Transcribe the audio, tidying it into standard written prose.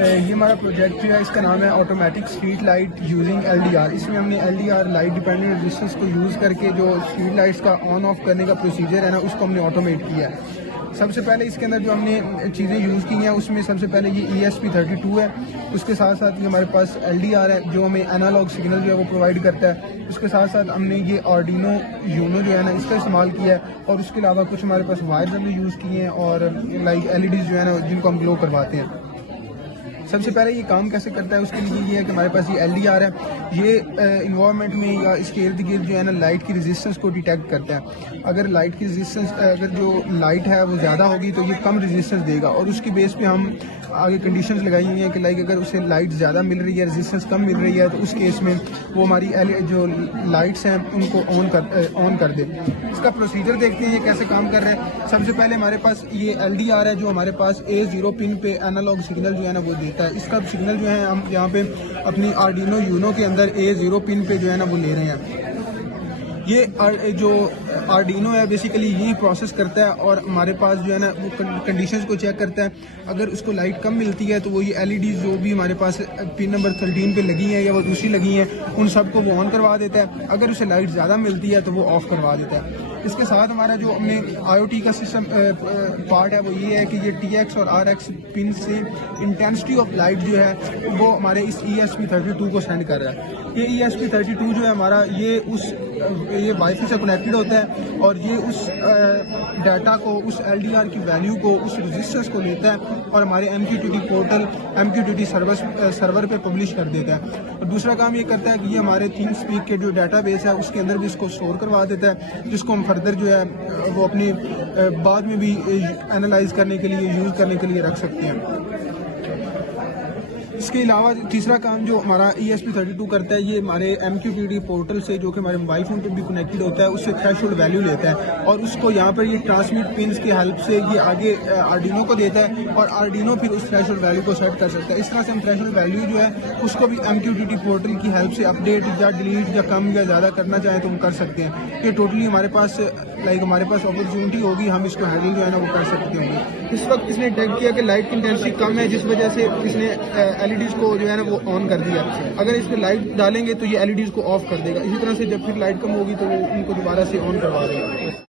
ये हमारा प्रोजेक्ट जो है इसका नाम है automatic street light using LDR. इसमें हमने एलडीआर लाइट डिपेंडेंट रजिस्टर्स को यूज़ करके जो स्ट्रीट लाइट्स का ऑन ऑफ करने का प्रोसीजर है ना, उसको हमने ऑटोमेट किया है। सबसे पहले इसके अंदर जो हमने चीज़ें यूज़ की हैं उसमें सबसे पहले ये ESP32 है। उसके साथ साथ ये हमारे पास LDR है जो हमें एनालॉग सिग्नल जो है वो प्रोवाइड करता है। उसके साथ साथ हमने ये आर्डिनो यूनो जो है ना इसका इस्तेमाल किया है, और उसके अलावा कुछ हमारे पास वायर्स हमने यूज़ किए हैं और लाइक LEDs जो है ना जिनको हम ग्लो करवाते हैं। सबसे पहले ये काम कैसे करता है उसके लिए ये है कि हमारे पास ये LDR है, ये इन्वायरमेंट में या इसके इर्द गिर्द जो है ना लाइट की रेजिस्टेंस को डिटेक्ट करता है। अगर लाइट की रेजिस्टेंस अगर जो लाइट है वो ज़्यादा होगी तो ये कम रेजिस्टेंस देगा, और उसकी बेस पे हम आगे कंडीशंस लगाई हुई हैं कि लाइक अगर उसे लाइट ज़्यादा मिल रही है, रेजिस्टेंस कम मिल रही है, तो उस केस में वो हमारी जो लाइट्स हैं उनको ऑन कर दे। इसका प्रोसीजर देखते हैं ये कैसे काम कर रहा है। सबसे पहले हमारे पास ये LDR है जो हमारे पास A0 पिन पे एनालॉग सिग्नल जो है ना वो देता है। इसका सिग्नल जो है हम यहाँ पे अपनी आर्डिनो यूनो के अंदर A0 पिन पे जो है ना वो ले रहे हैं। ये जो आर्डिनो है बेसिकली यही प्रोसेस करता है और हमारे पास जो है ना वो कंडीशंस को चेक करता है। अगर उसको लाइट कम मिलती है तो वो ये LED जो भी हमारे पास पिन नंबर 13 पे लगी हैं या वो दूसरी लगी हैं उन सबको वो ऑन करवा देता है। अगर उसे लाइट ज़्यादा मिलती है तो वो ऑफ करवा देता है। इसके साथ हमारा जो हमने IoT का सिस्टम पार्ट है वो ये है कि ये TX और RX पिन से इंटेंसिटी ऑफ लाइट जो है वो हमारे इस ESP32 को सेंड कर रहा है। ये ESP32 जो है हमारा ये वाईफाई से कनेक्टेड होता है और ये उस डाटा को, उस LDR की वैल्यू को, उस रजिस्टर्स को लेता है और हमारे MQTT पोर्टल MQTT सर्वर पे पब्लिश कर देता है। और दूसरा काम ये करता है कि ये हमारे ThinkSpeak के जो डाटाबेस है उसके अंदर भी इसको स्टोर करवा देता है, जिसको हम फर्दर जो है वो अपनी बाद में भी एनालाइज करने के लिए, यूज़ करने के लिए रख सकते हैं। इसके अलावा तीसरा काम जो हमारा ESP32 करता है ये हमारे MQTT पोर्टल से, जो कि हमारे मोबाइल फ़ोन पे भी कनेक्टेड होता है, उससे थ्रेशोल्ड वैल्यू लेता है और उसको यहाँ पर ये ट्रांसमिट पिन्स की हेल्प से ये आगे आर्डिनो को देता है और आर्डिनो फिर उस थ्रेशोल्ड वैल्यू को सेट कर सकता है। इस तरह से हम थ्रेशोल्ड वैल्यू जो है उसको भी MQTT पोर्टल की हेल्प से अपडेट या डिलीट या कम या ज़्यादा करना चाहें तो हम कर सकते हैं। ये टोटली हमारे पास अपॉर्चुनिटी होगी, हम इसको हैंडल जो है ना वो कर सकते होंगे। इस वक्त इसने डिटेक्ट किया कि लाइट की इंटेंसिटी कम है, जिस वजह से इसने LEDs को जो है ना वो ऑन कर दिया। अगर इस पर लाइट डालेंगे तो ये LEDs को ऑफ कर देगा। इसी तरह से जब फिर लाइट कम होगी तो वो उनको दोबारा से ऑन करवा देगा।